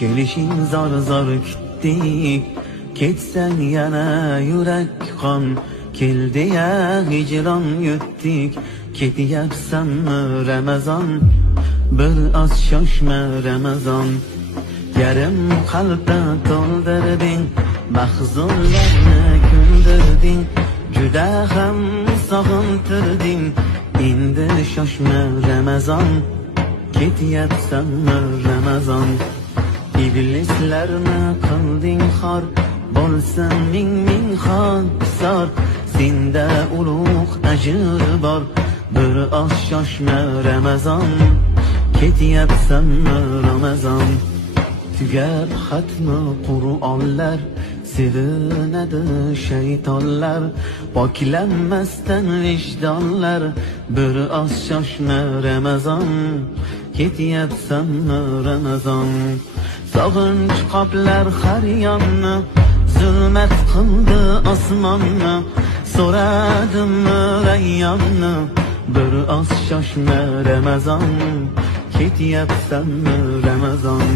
Kelishing zor zor kutdik, ketsang yana yurak qon. Keldi ya hijron yutdik, ketyapsanmi Ramazon? Bir oz shoshma Ramazon. Yarim qalbni to'ldirding, mahzunlarni kuldirding, juda ham sog'intirding. Endi shoshma Ramazon, ketyapsanmi Ramazon? Iblislarni qilding xor, bo'lsin ming ming xor. Senda ulug' ajr bor, bir oz shoshma Ramazon, ketyapsanmi Ramazon? Tugar xatmi Qur'onlar, sevinadi shaytonlar, poklanmasdan vijdonlar. Bir oz shoshma Ramazon, ketyapsanmi Ramazon? Sog'inch qoplar har yonni, zulmat qildi osmonni. So'radim rayyonni, bir oz shoshma Ramazon, ketyapsanmi Ramazon?